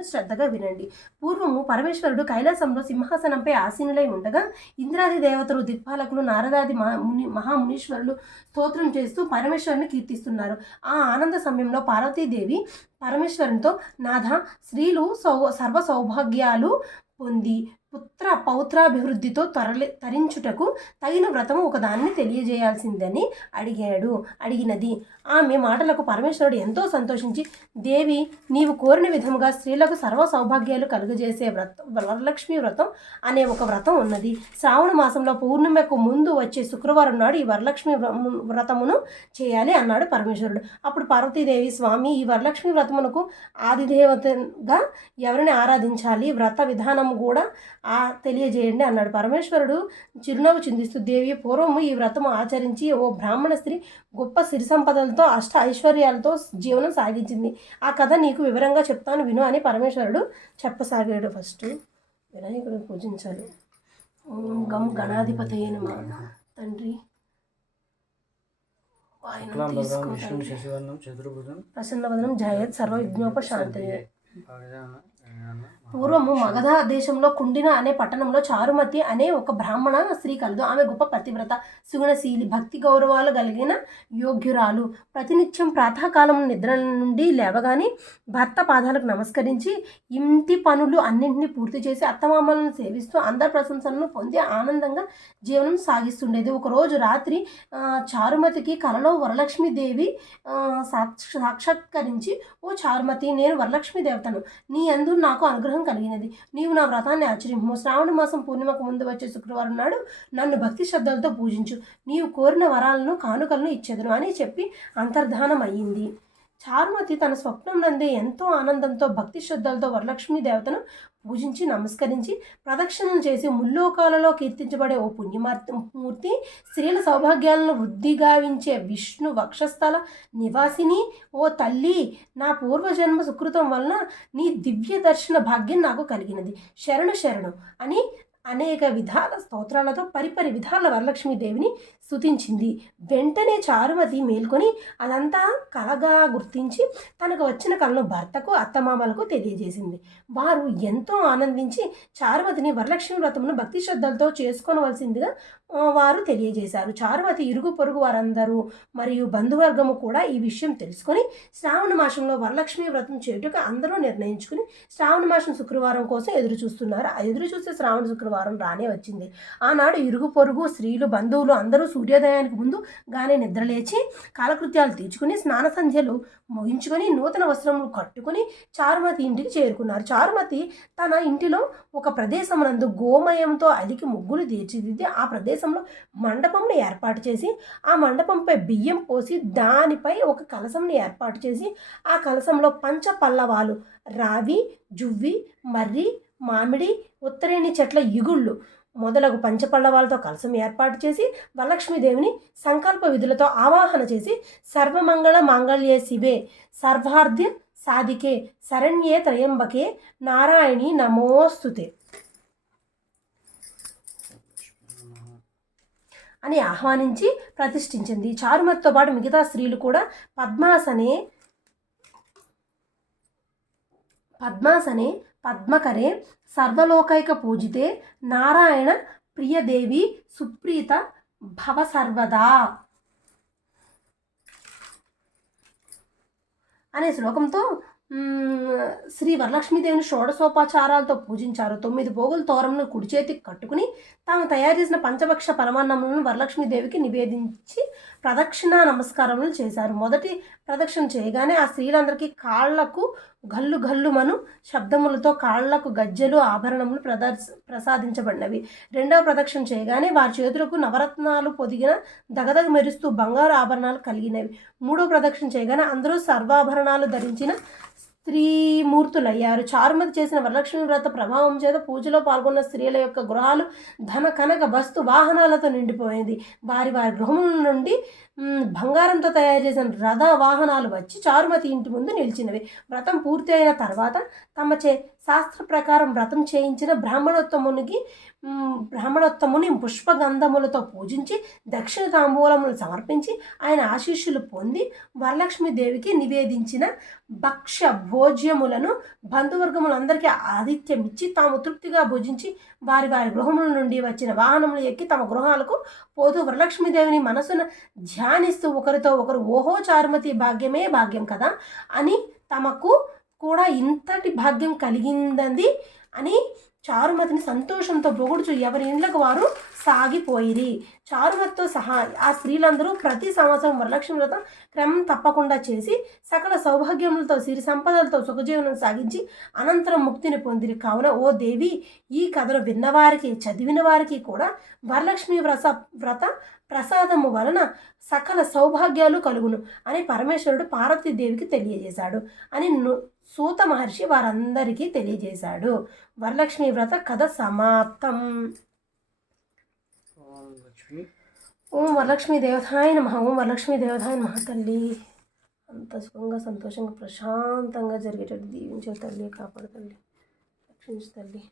చెప్తాను శ్రద్ధగా వినండి. పూర్వము పరమేశ్వరుడు కైలాసంలో సింహాసనంపై ఆసీనులై ఉండగా ఇంద్రాది దేవతలు దిక్పాలకులు నారదాది మహా ముని మహామునీశ్వరులు స్తోత్రం చేస్తూ పరమేశ్వరుని కీర్తిస్తున్నారు. ఆ ఆనంద సమయంలో పార్వతీదేవి పరమేశ్వరునితో నాథ స్త్రీలు సౌ సర్వ సౌభాగ్యాలు పొంది పుత్ర పౌత్రాభివృద్ధితో తరలి తరించుటకు తగిన వ్రతము ఒకదాన్ని తెలియజేయాల్సిందని అడిగాడు. అడిగినది ఆమె మాటలకు పరమేశ్వరుడు ఎంతో సంతోషించి దేవి నీవు కోరిన విధముగా స్త్రీలకు సర్వ సౌభాగ్యాలు కలుగజేసే వ్రత వరలక్ష్మి వ్రతం అనే ఒక వ్రతం ఉన్నది. శ్రావణ మాసంలో పూర్ణిమకు ముందు వచ్చే శుక్రవారం నాడు ఈ వరలక్ష్మి వ్రతమును చేయాలి అన్నాడు పరమేశ్వరుడు. అప్పుడు పార్వతీదేవి స్వామి ఈ వరలక్ష్మి వ్రతమునకు ఆదిదేవతగా ఎవరిని ఆరాధించాలి? వ్రత విధానం కూడా తెలియజేయండి అన్నాడు. పరమేశ్వరుడు చిరునవ్వు చిందిస్తూ దేవి పూర్వము ఈ వ్రతము ఆచరించి ఓ బ్రాహ్మణ స్త్రీ గొప్ప సిరి సంపదలతో అష్ట ఐశ్వర్యాలతో జీవనం సాగించింది. ఆ కథ నీకు వివరంగా చెప్తాను విను అని పరమేశ్వరుడు చెప్పసాగాడు. ఫస్ట్ వినాయకుడు పూజించాలి ఓం గం గణాధిపతి తీసుకో విష్ణు తండ్రి. చతుర్భుజం ప్రసన్నవదనం జయత్ సర్వ విజ్ఞోపశాంతయే భాగజాన పూర్వము మగధ దేశంలో కుండిన అనే పట్టణంలో చారుమతి అనే ఒక బ్రాహ్మణ స్త్రీ కలదు. ఆమె గొప్ప పతివ్రత సుగుణశీలి భక్తి గౌరవాలు కలిగిన యోగ్యురాలు. ప్రతినిత్యం ప్రాతకాలం నిద్ర నుండి లేవగానే భర్త పాదాలకు నమస్కరించి ఇంటి పనులు అన్నింటినీ పూర్తి చేసి అత్తమామలను సేవిస్తూ అందరి ప్రశంసలను పొంది ఆనందంగా జీవనం సాగిస్తుండేది. ఒకరోజు రాత్రి చారుమతికి కలలో వరలక్ష్మీదేవి సాక్షాత్కరించి ఓ చారుమతి నేను వరలక్ష్మీ దేవతను నీ అందు నాకు అనుగ్రహం కలిగినది. నీవు నా వ్రతాన్ని ఆచరింపు. శ్రావణ మాసం పూర్ణిమకు ముందు వచ్చే శుక్రవారం నాడు నన్ను భక్తి శ్రద్ధలతో పూజించు. నీవు కోరిన వరాలను కానుకలను ఇచ్చేదను అని చెప్పి అంతర్ధానం అయ్యింది చారుమతి తన స్వప్నం నందే ఎంతో ఆనందంతో భక్తి శ్రద్ధలతో వరలక్ష్మీ దేవతను పూజించి నమస్కరించి ప్రదక్షిణం చేసి ముల్లోకాలలో కీర్తించబడే ఓ పుణ్యమూర్తి మూర్తి స్త్రీల సౌభాగ్యాలను వృద్ధిగావించే విష్ణు వక్షస్థల నివాసిని. ఓ తల్లి నా పూర్వజన్మ సుకృతం వలన నీ దివ్య దర్శన భాగ్యం నాకు కలిగినది. శరణు శరణు అని అనేక విధాల స్తోత్రాలతో పరిపరి విధాల వరలక్ష్మీదేవిని స్థుతించింది వెంటనే చారుమతి మేల్కొని అదంతా కలగా గుర్తించి తనకు వచ్చిన కళను భర్తకు అత్తమామలకు తెలియజేసింది. వారు ఎంతో ఆనందించి చారుమతిని వరలక్ష్మి వ్రతమును భక్తి శ్రద్ధలతో చేసుకోవలసిందిగా వారు తెలియజేశారు. చారుమతి ఇరుగు పొరుగు వారందరూ మరియు బంధువర్గము కూడా ఈ విషయం తెలుసుకొని శ్రావణ మాసంలో వరలక్ష్మి వ్రతం చేయుటకు అందరూ నిర్ణయించుకుని శ్రావణ మాసం శుక్రవారం కోసం ఎదురు చూస్తున్నారు ఎదురు చూస్తే శ్రావణ శుక్రవారం వారం రానే వచ్చింది. ఆనాడు ఇరుగు పొరుగు స్త్రీలు బంధువులు అందరూ సూర్యోదయానికి ముందు గానే నిద్రలేచి కాలకృత్యాలు తీర్చుకుని స్నాన సంధ్యలు ముగించుకొని నూతన వస్త్రములు కట్టుకుని చారుమతి ఇంటికి చేరుకున్నారు. చారుమతి తన ఇంటిలో ఒక ప్రదేశమునందు గోమయంతో అలికి ముగ్గులు తీర్చిదిద్ది ఆ ప్రదేశంలో మండపంను ఏర్పాటు చేసి ఆ మండపంపై బియ్యం పోసి దానిపై ఒక కలసంని ఏర్పాటు చేసి ఆ కలసంలో పంచ పల్లవాలు రావి జువ్వి మర్రి మామిడి ఉత్తరేణి చెట్ల ఇగుళ్ళు మొదలగు పంచపల్లవాలతో కలసం ఏర్పాటు చేసి వరలక్ష్మీదేవిని సంకల్ప విధులతో ఆవాహన చేసి సర్వమంగళ మాంగళ్యే శివే సర్వార్థ్య సాధికే శరణ్యే త్రయంబకే నారాయణి నమోస్తుతే. అని ఆహ్వానించి ప్రతిష్ఠించింది. చారుమతితో పాటు మిగతా స్త్రీలు కూడా పద్మాసనే పద్మాసనే పద్మకరే సర్వలోకైక పూజితే నారాయణ ప్రియదేవి సుప్రీత భవ సర్వదా. అనే శ్లోకంతో శ్రీ వరలక్ష్మీదేవిని షోడశోపాచారాలతో పూజించారు. తొమ్మిది భోగులు తోరంను కుడి చేతికి కట్టుకుని తాము తయారు చేసిన పంచభక్ష పరమాన్నములను వరలక్ష్మీదేవికి నివేదించి ప్రదక్షిణ నమస్కారములు చేశారు. మొదటి ప్రదక్షిణ చేయగానే ఆ స్త్రీలందరికీ కాళ్ళకు గల్లు గల్లుమను శబ్దములతో కాళ్ళకు గజ్జెలు ఆభరణములు ప్రదర్శ ప్రసాదించబడినవి. రెండవ ప్రదక్షిణ చేయగానే వారి చేతులకు నవరత్నాలు పొదిగిన దగదగ మెరుస్తూ బంగారు ఆభరణాలు కలిగినవి. మూడో ప్రదక్షిణ చేయగానే అందరూ సర్వాభరణాలు ధరించిన స్త్రీమూర్తులయ్యారు చారుమతి చేసిన వరలక్ష్మి వ్రత ప్రభావం చేత పూజలో పాల్గొన్న స్త్రీల యొక్క గృహాలు ధన కనక వస్తు వాహనాలతో నిండిపోయింది. వారి వారి గృహముల నుండి బంగారంతో తయారు చేసిన రథ వాహనాలు వచ్చి చారుమతి ఇంటి ముందు నిలిచినవి. వ్రతం పూర్తి అయిన తర్వాత తమ చే శాస్త్ర ప్రకారం వ్రతం చేయించిన బ్రాహ్మణోత్తమునికి బ్రాహ్మణోత్తముని పుష్పగంధములతో పూజించి దక్షిణ తాంబూలములు సమర్పించి ఆయన ఆశీస్సులు పొంది వరలక్ష్మీదేవికి నివేదించిన భక్ష్య భోజ్యములను బంధువర్గములందరికీ ఆతిథ్యం ఇచ్చి తాము తృప్తిగా భుజించి వారి వారి గృహముల నుండి వచ్చిన వాహనములు ఎక్కి తమ గృహాలకు పోతూ వరలక్ష్మీదేవిని మనసున ధ్యానిస్తూ ఒకరితో ఒకరు ఓహో చారుమతి భాగ్యమే భాగ్యం కదా అని తమకు కూడా ఇంతటి భాగ్యం కలిగిందని అని చారుమతిని సంతోషంతో పొగుడుచు ఎవరి ఇండ్లకు వారు సాగిపోయిరి. చారుమతితో సహా ఆ స్త్రీలందరూ ప్రతి సంవత్సరం వరలక్ష్మి వ్రతం క్రమం తప్పకుండా చేసి సకల సౌభాగ్యములతో సిరి సంపదలతో సుఖజీవనం సాగించి అనంతరం ముక్తిని పొందిరి. కావున ఓ దేవి ఈ కథను విన్నవారికి చదివిన వారికి కూడా వరలక్ష్మి వ్రత వ్రత ప్రసాదము వలన సకల సౌభాగ్యాలు కలుగును అని పరమేశ్వరుడు పార్వతీదేవికి తెలియజేశాడు అని సూత మహర్షి వారందరికీ తెలియజేశాడు. వరలక్ష్మి వ్రత కథ సమాప్తం. ఓం లక్ష్మి. ఓం వరలక్ష్మి దేవతాయ నమ. ఓం వరలక్ష్మి దేవతాయ నమ తల్లి. అంత సుఖంగా సంతోషంగా ప్రశాంతంగా జరిగేటట్టు దీవించే తల్లి కాపాడు తల్లి. రక్షించు తల్లి.